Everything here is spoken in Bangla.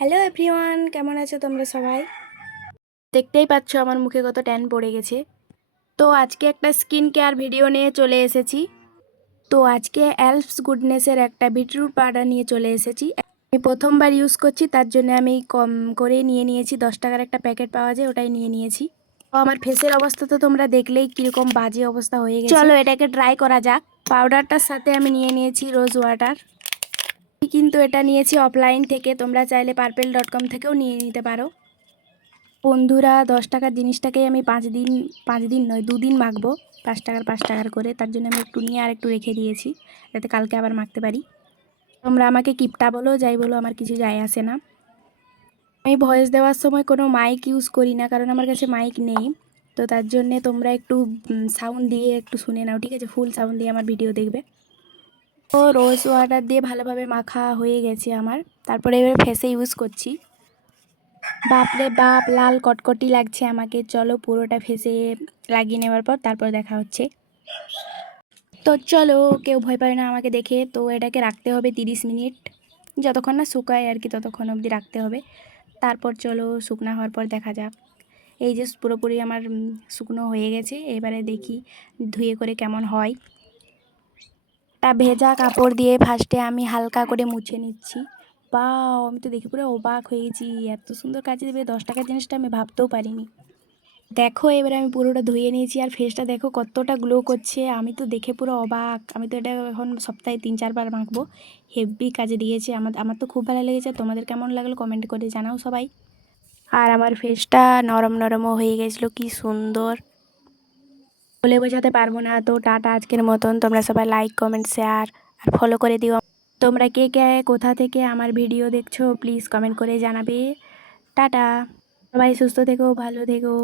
হ্যালো এভরিওয়ান, কেমন আছো তোমরা সবাই? দেখতেই পাচ্ছ আমার মুখে কত ট্যান পড়ে গেছে। তো আজকে একটা স্কিন কেয়ার ভিডিও নিয়ে চলে এসেছি। তো আজকে এলফস গুডনেসের একটা বিটরুট পাউডার নিয়ে চলে এসেছি। আমি প্রথমবার ইউজ করছি, তার জন্য আমি কম করে নিয়ে নিয়েছি। 10 টাকার একটা প্যাকেট পাওয়া যায়, ওটাই নিয়ে নিয়েছি। তো আমার ফেসের অবস্থা তো তোমরা দেখলেই কীরকম বাজে অবস্থা হয়ে গেছে। চলো এটাকে ট্রাই করা যাক। পাউডারটার সাথে আমি নিয়ে নিয়েছি রোজ ওয়াটার। কিন্তু এটা নিয়েছি অফলাইন থেকে, তোমরা চাইলে পার্পেল.com থেকেও নিয়ে নিতে পারো। বন্ধুরা, 10 টাকার জিনিসটাকেই আমি 5 দিন নয় 2 দিন মাখবো, 5 টাকার করে। তার জন্য আমি একটু নিয়ে আর একটু রেখে দিয়েছি, যাতে কালকে আবার মাখতে পারি। তোমরা আমাকে কিপটা বলো, যাই বলো, আমার কিছু যায় আসে না। আমি ভয়েস দেওয়ার সময় কোনো মাইক ইউজ করি না, কারণ আমার কাছে মাইক নেই। তো তার জন্যে তোমরা একটু সাউন্ড দিয়ে একটু শুনে নাও, ঠিক আছে? ফুল সাউন্ড দিয়ে আমার ভিডিও দেখবে। তো রোজ ওয়াটার দিয়ে ভালোভাবে মাখা হয়ে গেছে আমার। তারপরে এবার ফেসে ইউজ করছি। বাপরে বাপ, লাল কটকটি লাগছে আমাকে। চলো পুরোটা ফেসে লাগিয়ে নেওয়ার পর তারপর দেখা হচ্ছে। তো চলো, কেউ ভয় পায় না আমাকে দেখে। তো এটাকে রাখতে হবে 30 মিনিট, যতক্ষণ না শুকায় আর কি, ততক্ষণ অবধি রাখতে হবে। তারপর চলো শুকনো হওয়ার পর দেখা যাক। এই যে পুরোপুরি আমার শুকনো হয়ে গেছে। এবারে দেখি ধুয়ে করে কেমন হয়। তা ভেজা কাপড় দিয়ে ফার্স্টে আমি হালকা করে মুছে নিচ্ছি। বাও, আমি তো দেখে পুরো অবাক হয়ে গেছি। এত সুন্দর কাজে দেবে 10 টাকার জিনিসটা আমি ভাবতেও পারিনি। দেখো এবারে আমি পুরোটা ধুয়ে নিয়েছি, আর ফেসটা দেখো কতটা গ্লো করছে। আমি তো দেখে পুরো অবাক। আমি তো এটা এখন সপ্তাহে 3-4 বার মাখবো। হেভি কাজে দিয়েছে। আমার তো খুব ভালো লেগেছে। তোমাদের কেমন লাগলো কমেন্ট করে জানাও সবাই। আর আমার ফেসটা নরম নরমও হয়ে গেছিলো, কি সুন্দর বলে বোঝাতে পারবো না। তো টাটা আজকের মতন। তোমরা সবাই লাইক, কমেন্ট, শেয়ার আর ফলো করে দিও। তোমরা কে কে কোথা থেকে আমার ভিডিও দেখছো প্লিজ কমেন্ট করে জানাবে। টাটা, সবাই সুস্থ থেকো, ভালো থেকো।